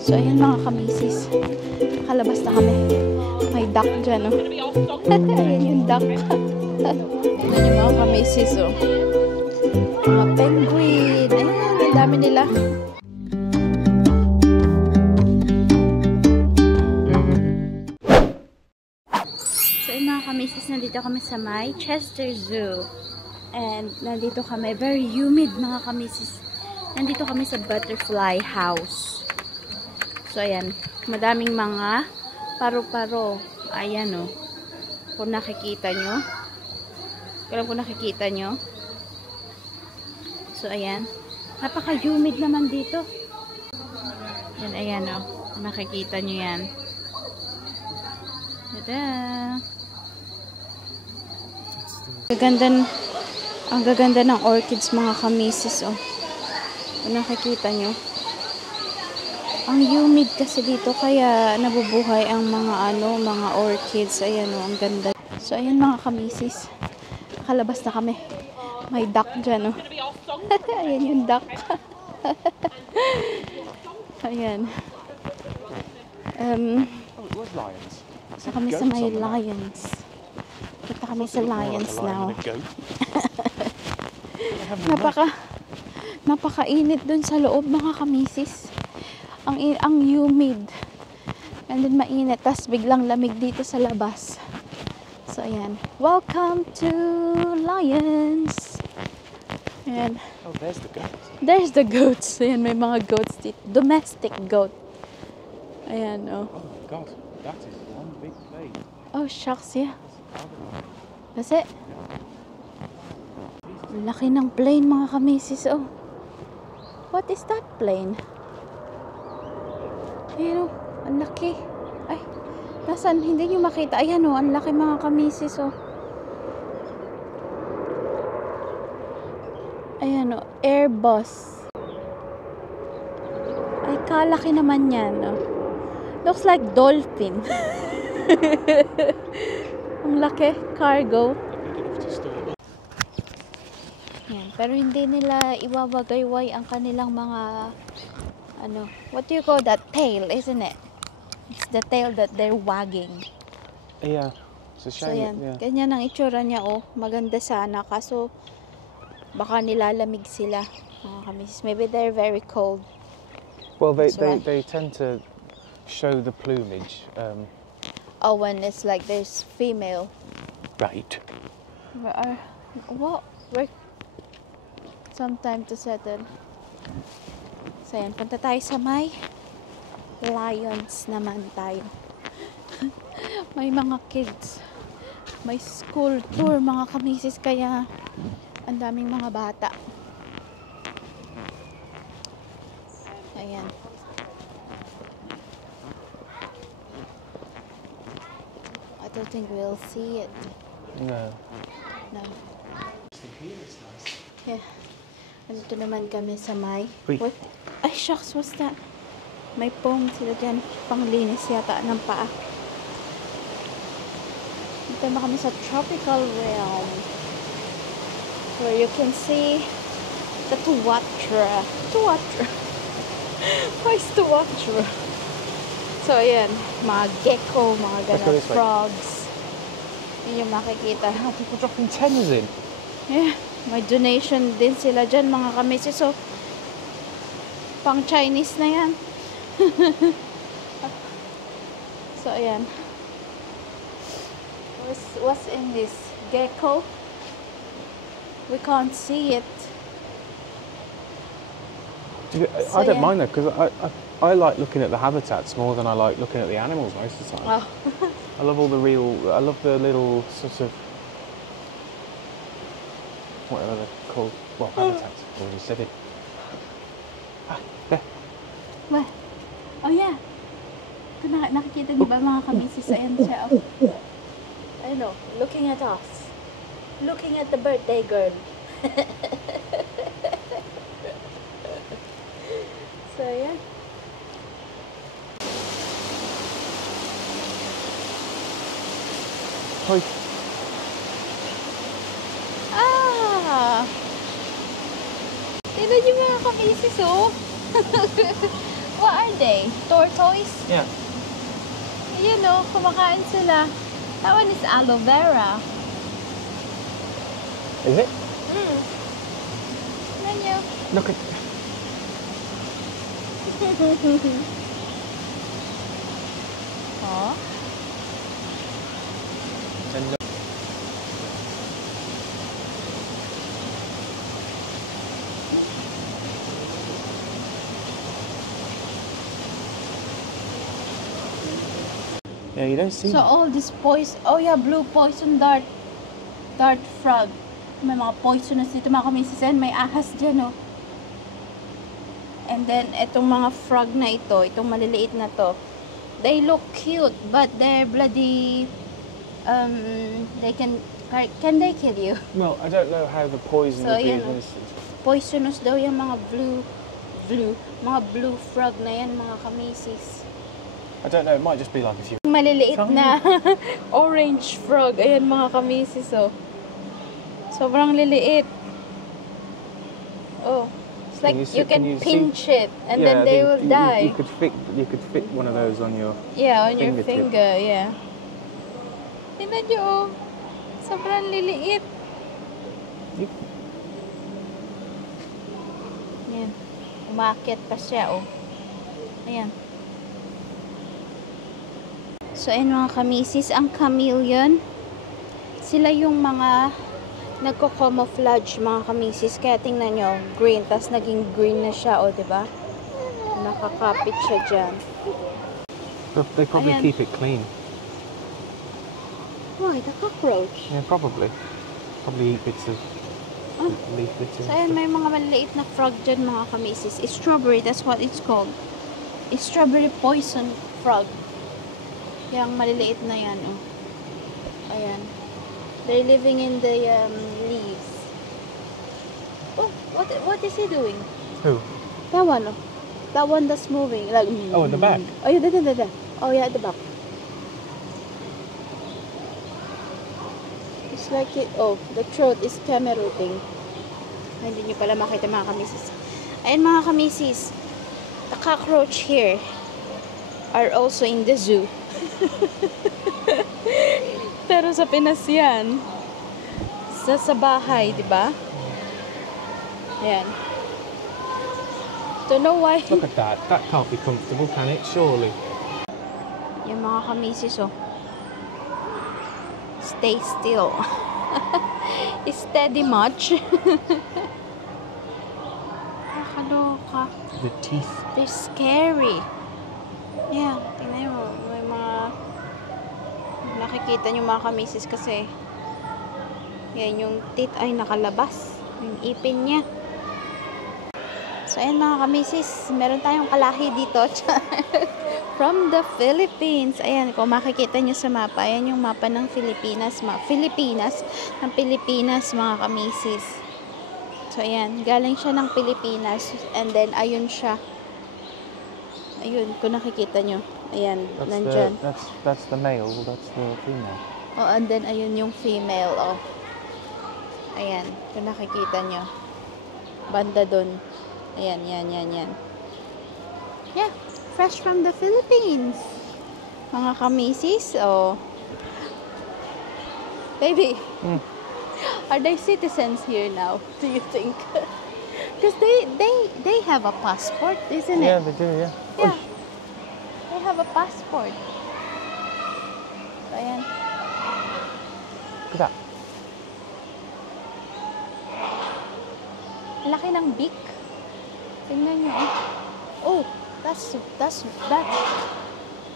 So, ayan mga kamisis. Nakalabas na kami. May duck dyan, oh. Ayan yung duck. Ayan yung mga kamisis, oh. Mga penguin. Ayan, ang dami nila. So, ayan mga kamisis, nandito kami sa may Chester Zoo. And nandito kami, very humid mga kamisis. Nandito kami sa butterfly house. So, ayan. Madaming mga paru-paro. Ayan, oh. Kung nakikita nyo. Kung nakikita nyo. So, ayan. Napaka-humid naman dito. Yan, ayan, oh. Kung nakikita nyo yan. Tada! Ang gaganda ng orchids mga kamisis, oh. Kung nakikita nyo. Ang humid kasi dito kaya nabubuhay ang mga orchids. Ayan, oh, ang ganda. So ayan mga kamisis. Nakalabas na kami. May duck dyan, oh. Ayan yung duck. Ayan. So kami sa may lions. Kita kami sa lions now. Napakainit dun sa loob mga kamisis. Ang humid. And then mainit. Tapos biglang lamig dito sa labas. So ayan. Welcome to lions. Ayan. Oh, there's the goats. There's the goats. Ayan, may mga goats dito. Domestic goat. Ayan, oh. Oh my god, that is one big plane. Oh, shucks, yeah. Kasi, laki ng plane mga kamisis, oh. What is that plane? Ayan, oh. Ang laki. Ay, nasan? Hindi nyo makita. Ayan, oh. Ang laki mga kamisis, oh. Ayan, oh. Airbus. Ay, kalaki naman yan, oh. Looks like dolphin. Ang laki. Cargo. Yan. Pero hindi nila iwawagayway ang kanilang mga what do you call that? Tail, isn't it? It's the tail that they're wagging. Yeah. It's a shame. So yan. Yeah. Ganyan ang itsura niya, oh. Maganda sana. Kaso baka nilalamig sila. Maybe they're very cold. Well, they tend to show the plumage. Oh, when it's like there's female. Right. We're some time to settle. So yan, punta tayo sa may lions naman tayo. May mga kids. May school tour mga kamisis kaya ang daming mga bata. Ayan. I don't think we'll see it. No. No. Yeah. Andito naman kami sa may... Uy. What? Ay, shucks, what's that? May pong sila dyan. Panglinis yata ng paa. Dito na kami sa tropical realm. Where you can see the tuwatra. Tuwatra. Why is tuwatra? So, ayan. Mga gecko, mga ganun, frogs. Yun yung makikita. How people dropping tens in? Yeah. May donation din sila dyan, mga kamisis. So, pang Chinese na yan. So, ayan. What's in this? Gecko? We can't see it. I don't mind that because I like looking at the habitats more than I like looking at the animals most of the time. Oh. I love I love the little sort of, whatever they're called, well, habitats, already said it. Ah, there. Where? Oh yeah. Ito nakikita niyo ba mga kamisis? Ayan siya. I know, looking at us. Looking at the birthday girl. So yeah. Hi. Ah! Tignan niyo mga kamisis. kamisis, oh. What are they? Tortoise? Yeah. You know, kumakain sila. That one is aloe vera. Is it? Menu. Look at. Oh. Yeah, you don't see. So all this poison, oh yeah, blue poison dart frog. May mga poisonous dito mga kamisis, and may ahas dyan, oh. And then itong mga frog na ito, itong maliliit na to, they look cute, but they're bloody, they can they kill you? Well, I don't know how the poison So, would be yan, oh. administered. Poisonous daw yung mga mga blue frog na yan mga kamisis. I don't know. It might just be like a few. Maliliit na orange frog. Ayan mga kamisis, oh. Sobrang liliit. Oh. It's like you can pinch it and then they will die. You could fit one of those on your. Yeah, on your fingertip. finger, yeah. Tingnan nyo, oh. Sobrang liliit. Ayan. Umakyat pa siya, oh. Ayan. So, ayun mga kamisis, ang chameleon, sila yung mga nagko-camouflage mga kamisis. Kaya tingnan nyo, green, tas naging green na siya, o, diba? Nakakapit siya dyan. They probably Ayan. keep it clean. Why? The cockroach. Yeah, probably. Probably eat bits of leaf bits. So, ayan, may mga maliliit na frog dyan mga kamisis. It's strawberry, that's what it's called. It's strawberry poison frog. Yang maliliit na yan, oh. Ayan. They're living in the leaves. Oh, what is he doing? Who? That one, oh. That one that's moving. Like, Oh, in the back? Oh, yeah, there. Oh, yeah, at the back. It's like it, oh, the throat is camerating. Ay, hindi nyo pala makita mga kamisis. Ayan mga kamisis. The cockroach here are also in the zoo. Pero sa Pinas yan. Sa bahay, di ba? Ayan. Don't know why. Look at that. That can't be comfortable, can it? Surely. Yung mga kamisis, oh. Stay still. Steady much. Nakakaloka. The teeth. They're scary. Yeah, tingnan mo. May mga nakikita nyo mga kamisis kasi yan yung teeth ay nakalabas. Yung ipin niya. So, ayan mga kamisis. Meron tayong kalahi dito. From the Philippines. Ayan, kung makikita nyo sa mapa, ayan yung mapa ng Pilipinas. Ng Pilipinas mga kamisis. So, ayan. Galing siya ng Pilipinas. And then, ayun siya. Ayun, kung nakikita nyo. Ayan, nandyan. That's the male, that's the female. Oh, and then, ayun yung female, oh. Ayan, kung nakikita nyo. Banda dun. Ayan, yan. Yeah, fresh from the Philippines. Mga kamisis, oh. Baby, are they citizens here now, do you think? Because they have a passport, isn't it? Yeah, they do, yeah. Yeah. They have a passport. So, ayan. Look at that. Laki ng beak. Tingnan nyo, oh. Oh, that's.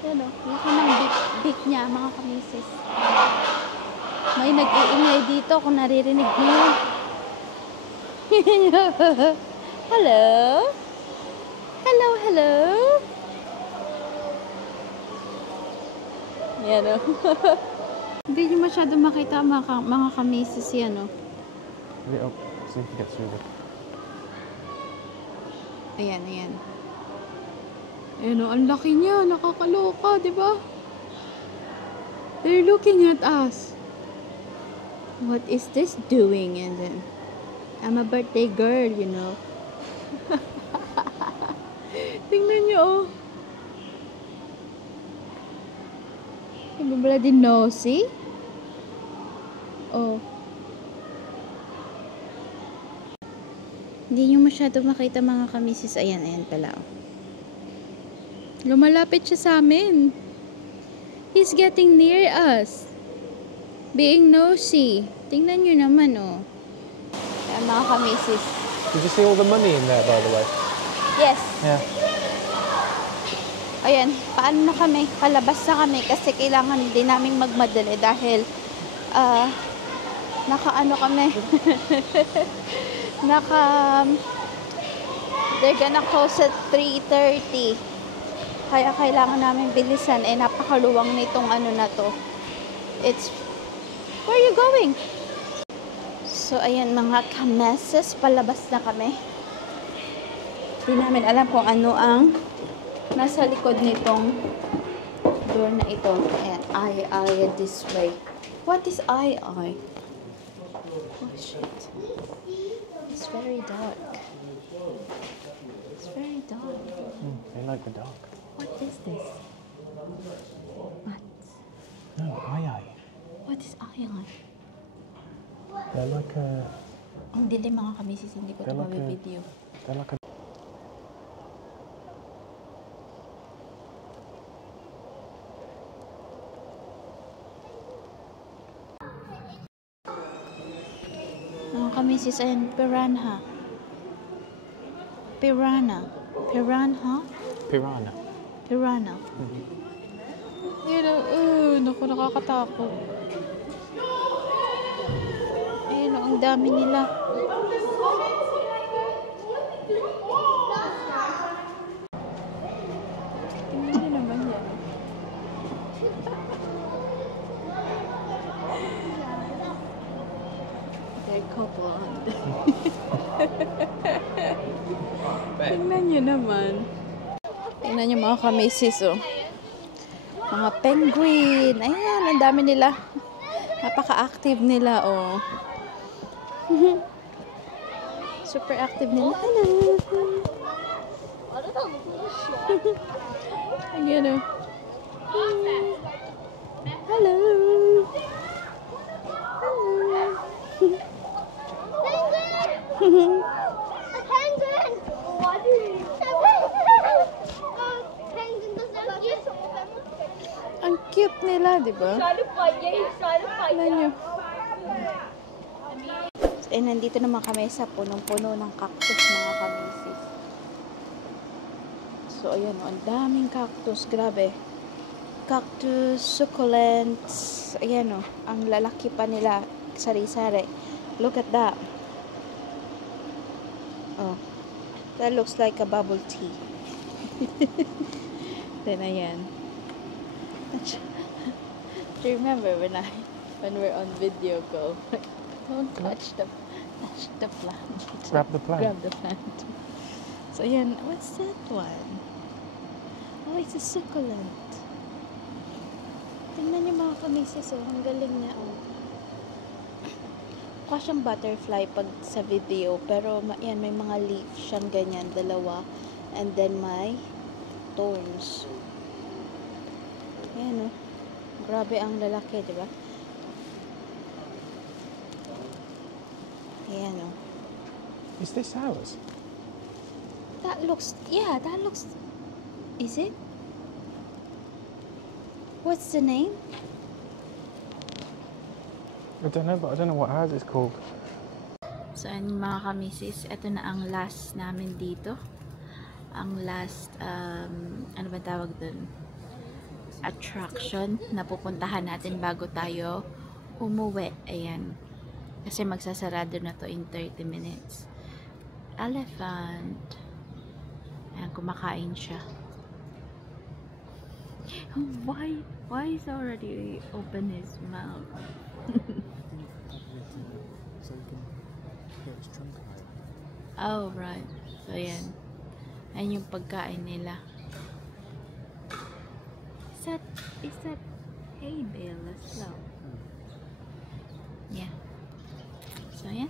Yan, oh. Laki ng beak niya, mga kamisis. May nag-iingay dito kung naririnig nyo. Hello? Hello? Yan, oh. Hindi nyo masyado makita mga kamisis yan, oh. See if you get through it. Ayan. Ayan, oh, ang laki niya. Nakakaloka, di ba? They're looking at us. What is this doing? And then, I'm a birthday girl, you know. Tingnan niyo, oh. Iba pala din nosy. Oh. Hindi nyo masyado makita mga kamisis. Ayan, ayan pala, oh. Lumalapit siya sa amin. He's getting near us. Being nosy. Tingnan nyo naman, oh. Ayan, mga kamisis. Did you see all the money in there, by the way? Yes. Yeah. Ayan, paano na kami? Palabas na kami kasi kailangan din namin magmadali dahil naka-ano kami. They're gonna close at 3:30. Kaya kailangan namin bilisan. Napakaluwang nitong ano na to. Where are you going? So, ayan mga kameses, palabas na kami. Hindi namin alam kung ano ang nasa likod nitong door na ito. Ayan, I this way. What is I? Oh shit. It's very dark. It's very dark. I like the dark. What is this? What? No, I. What is I? They're like a... Ang dilim mga kamisis, hindi ko ito mabibideo. They're like a... Mga kamisis, ayan, piranha. Piranha. Piranha? Piranha. Piranha. Ayun, naku, nakakatakot. Ayun, ang dami nila. Tingnan nyo naman yan. They're coupled. Tingnan nyo naman. Tingnan nyo mga kamisis, oh. Mga penguin. Ayan, ang dami nila. Napaka-active nila, oh. Super active nila. Hello. Ayan, oh. Hello. Hello. Ang cute nila, di ba? Tignan nyo. Nandito naman kami sa punong-puno ng cactus, mga kamisis. So, ayan, ang daming cactus. Grabe. Cactus, succulents. Ayan, ang lalaki pa nila. Sari-sari. Look at that. Oh. That looks like a bubble tea. Then, ayan. Do you remember when we're on video call? Don't touch the plant. Grab the plant. Grab the plant. So, ayan. What's that one? Oh, it's a succulent. Tingnan niyo mga kamisis, oh. Ang galing niya, oh. Mukha siyang butterfly pag sa video. Pero, yan, may mga leaf siyang ganyan. Dalawa. And then, may thorns. Ayan, oh. Grabe ang lalaki, di ba? Ayan, oh. Is this ours? That looks, yeah, that looks, is it? What's the name? I don't know, but I don't know what ours is called. So, ayan mga kamisis, ito na ang last namin dito. Ang last, ano ba tawag dun? Attraction na pupuntahan natin bago tayo umuwi. Ayan. Kasi magsasarado na to in 30 minutes. Elephant. Ayan, kumakain siya. Why is already open his mouth? So you can get his trunk higher. Oh, right. So, ayan. Ayan yung pagkain nila. Is that hay bale as well? Yeah. So, ayan.